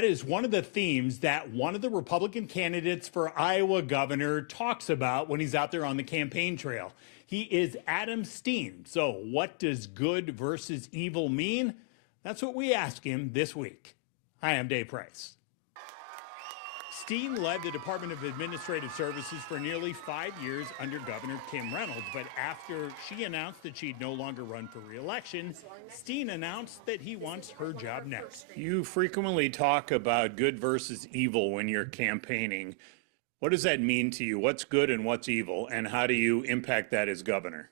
that is one of the themes that one of the Republican candidates for Iowa governor talks about when he's out there on the campaign trail. He is Adam Steen. So what does good versus evil mean? That's what we ask him this week. Hi, I'm Dave Price. Steen led the Department of Administrative Services for nearly 5 years under Governor Kim Reynolds, but after she announced that she'd no longer run for re-election, Steen announced that he wants her job next. You frequently talk about good versus evil when you're campaigning. What does that mean to you? What's good and what's evil, and how do you impact that as governor?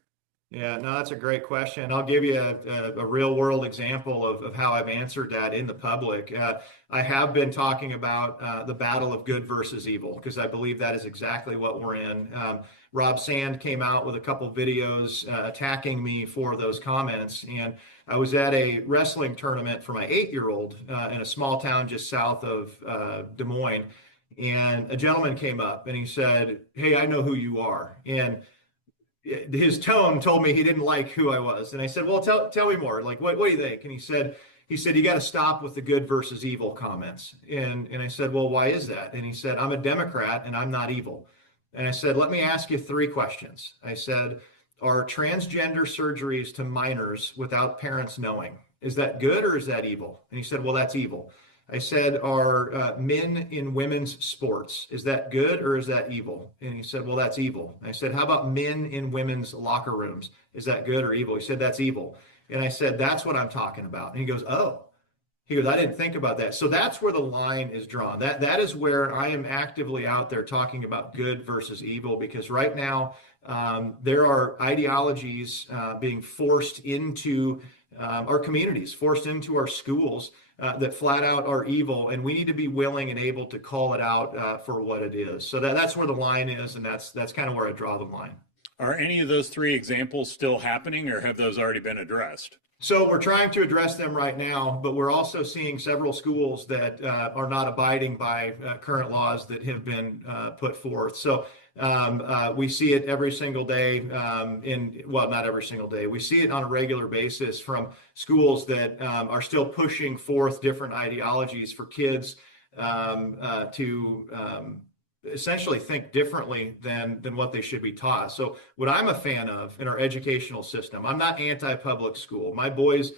Yeah, no, that's a great question. I'll give you a real world example of how I've answered that in the public. I have been talking about the battle of good versus evil, because I believe that is exactly what we're in. Rob Sand came out with a couple videos attacking me for those comments. And I was at a wrestling tournament for my 8-year-old in a small town just south of Des Moines. And a gentleman came up and he said, "Hey, I know who you are." And his tone told me he didn't like who I was. And I said, "Well, tell me more. Like, what do you think?" And he said, "You got to stop with the good versus evil comments." And I said, "Well, why is that?" And he said, "I'm a Democrat and I'm not evil." And I said, "Let me ask you 3 questions." I said, "Are transgender surgeries to minors without parents knowing, is that good or is that evil?" And he said, "Well, that's evil." I said, "Are men in women's sports, is that good or is that evil?" And he said, "Well, that's evil." I said, "How about men in women's locker rooms? Is that good or evil?" He said, "That's evil." And I said, "That's what I'm talking about." And he goes, "Oh." He goes, "I didn't think about that." So that's where the line is drawn. That is where I am actively out there talking about good versus evil, because right now there are ideologies being forced into our communities, forced into our schools that flat out are evil, and we need to be willing and able to call it out for what it is. So that's where the line is, and that's kind of where I draw the line. Are any of those 3 examples still happening, or have those already been addressed? So we're trying to address them right now, but we're also seeing several schools that are not abiding by current laws that have been put forth. So we see it every single day not every single day. We see it on a regular basis from schools that are still pushing forth different ideologies for kids to essentially think differently than what they should be taught. So what I'm a fan of in our educational system, I'm not anti-public school. My boys,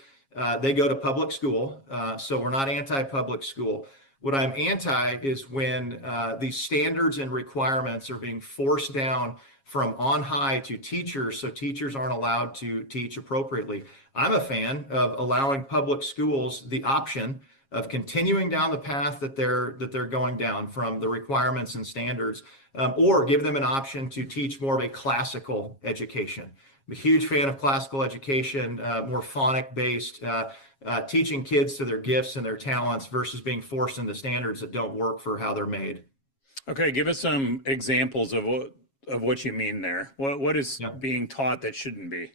they go to public school, so we're not anti-public school. What I'm anti is when these standards and requirements are being forced down from on high to teachers, so teachers aren't allowed to teach appropriately. I'm a fan of allowing public schools the option of continuing down the path that they're going down from the requirements and standards, or give them an option to teach more of a classical education. I'm a huge fan of classical education, more phonic based, teaching kids to their gifts and their talents versus being forced into standards that don't work for how they're made. Okay, give us some examples of what you mean there. What is being taught that shouldn't be?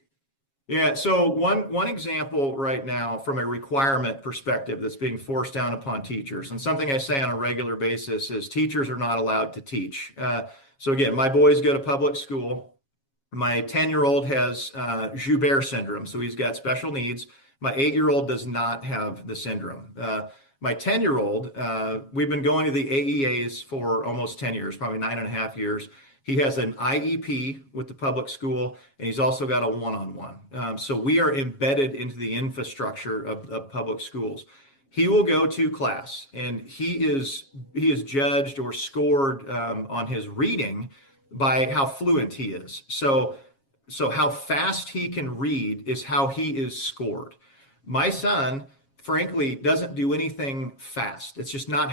Yeah, so one example right now from a requirement perspective that's being forced down upon teachers, and something I say on a regular basis, is teachers are not allowed to teach. So again, my boys go to public school. My 10-year-old has Joubert syndrome, so he's got special needs. My 8-year-old does not have the syndrome. My 10-year-old, we've been going to the AEAs for almost 10 years, probably 9.5 years. He has an IEP with the public school, and he's also got a one-on-one. So we are embedded into the infrastructure of public schools. He will go to class, and he is judged or scored on his reading by how fluent he is. So how fast he can read is how he is scored. My son, frankly, doesn't do anything fast. It's just not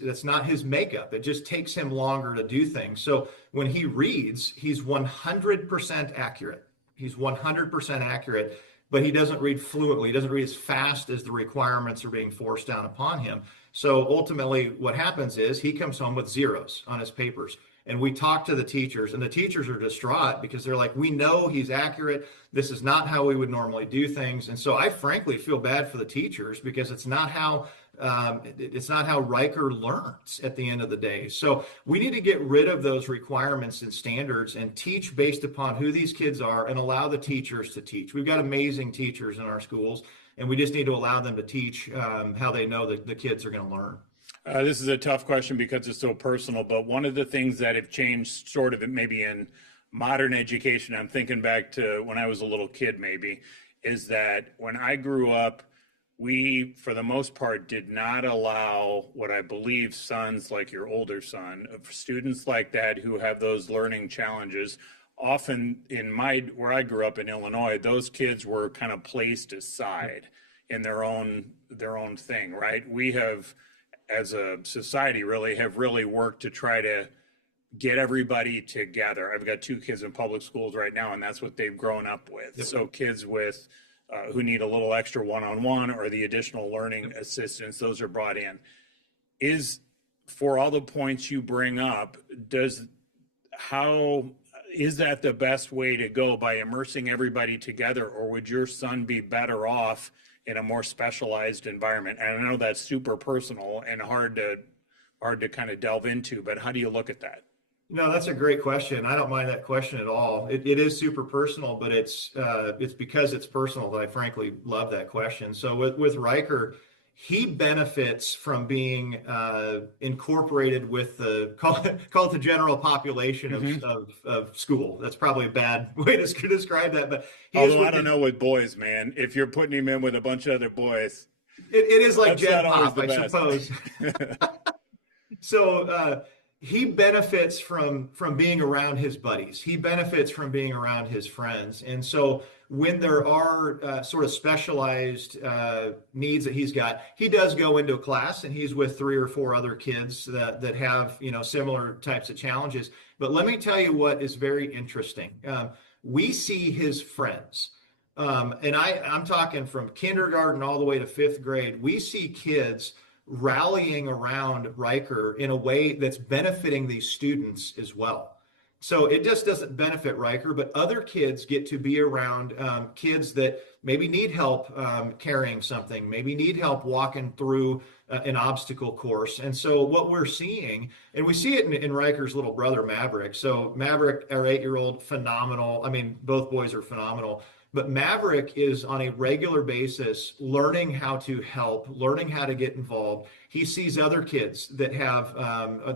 that's not his makeup. It just takes him longer to do things. So when he reads, he's 100% accurate. He's 100% accurate, but he doesn't read fluently. He doesn't read as fast as the requirements are being forced down upon him. So ultimately what happens is he comes home with zeros on his papers. And we talk to the teachers, and the teachers are distraught because they're like, "We know he's accurate. This is not how we would normally do things." And so I frankly feel bad for the teachers, because it's not how Riker learns at the end of the day. So we need to get rid of those requirements and standards and teach based upon who these kids are, and allow the teachers to teach. We've got amazing teachers in our schools, and we just need to allow them to teach how they know that the kids are going to learn. This is a tough question because it's so personal, but one of the things that have changed sort of maybe in modern education, I'm thinking back to when I was a little kid maybe, is that when I grew up, we, for the most part, did not allow what I believe sons like your older son, students like that who have those learning challenges. Often where I grew up in Illinois, those kids were kind of placed aside in their own thing, right? We have, as a society, have really worked to try to get everybody together. I've got two kids in public schools right now, and that's what they've grown up with. Yep. So kids with who need a little extra one-on-one or the additional learning assistance, those are brought in. For all the points you bring up, how is that the best way to go, by immersing everybody together, or would your son be better off in a more specialized environment? And I know that's super personal and hard to kind of delve into, but how do you look at that? No, that's a great question. I don't mind that question at all. It is super personal, but it's because it's personal that I frankly love that question. So with Riker, he benefits from being incorporated with call it the general population of school. That's probably a bad way to describe that, but although I don't know with boys, man, if you're putting him in with a bunch of other boys, it is like Gen Pop, I suppose. So he benefits from being around his buddies. He benefits from being around his friends. And so when there are sort of specialized needs that he's got, he does go into a class and he's with 3 or 4 other kids that have, similar types of challenges. But let me tell you what is very interesting. We see his friends. And I'm talking from kindergarten all the way to 5th grade. We see kids rallying around Riker in a way that's benefiting these students as well. So it just doesn't benefit Riker, but other kids get to be around kids that maybe need help carrying something, maybe need help walking through an obstacle course. And so what we're seeing, and we see it in Riker's little brother, Maverick. So Maverick, our 8-year-old, phenomenal. I mean, both boys are phenomenal. But Maverick is on a regular basis learning how to help, learning how to get involved. He sees other kids that have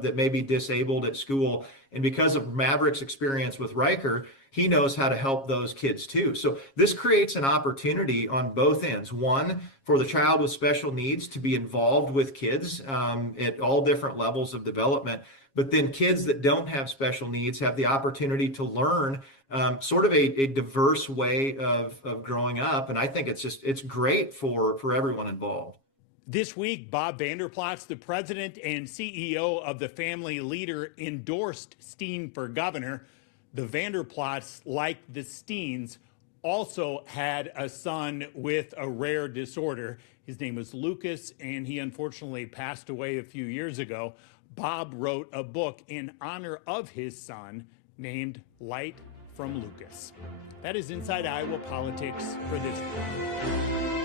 that may be disabled at school, and because of Maverick's experience with Riker, he knows how to help those kids too. So this creates an opportunity on both ends. One, for the child with special needs to be involved with kids at all different levels of development. But then kids that don't have special needs have the opportunity to learn sort of a diverse way of growing up. And I think it's great for everyone involved. This week, Bob Vander Plaats, the president and CEO of the Family Leader, endorsed Steen for governor. The Vander Plaats, like the Steens, also had a son with a rare disorder. His name was Lucas, and he unfortunately passed away a few years ago. Bob wrote a book in honor of his son named Light from Lucas. That is Inside Iowa Politics for this week.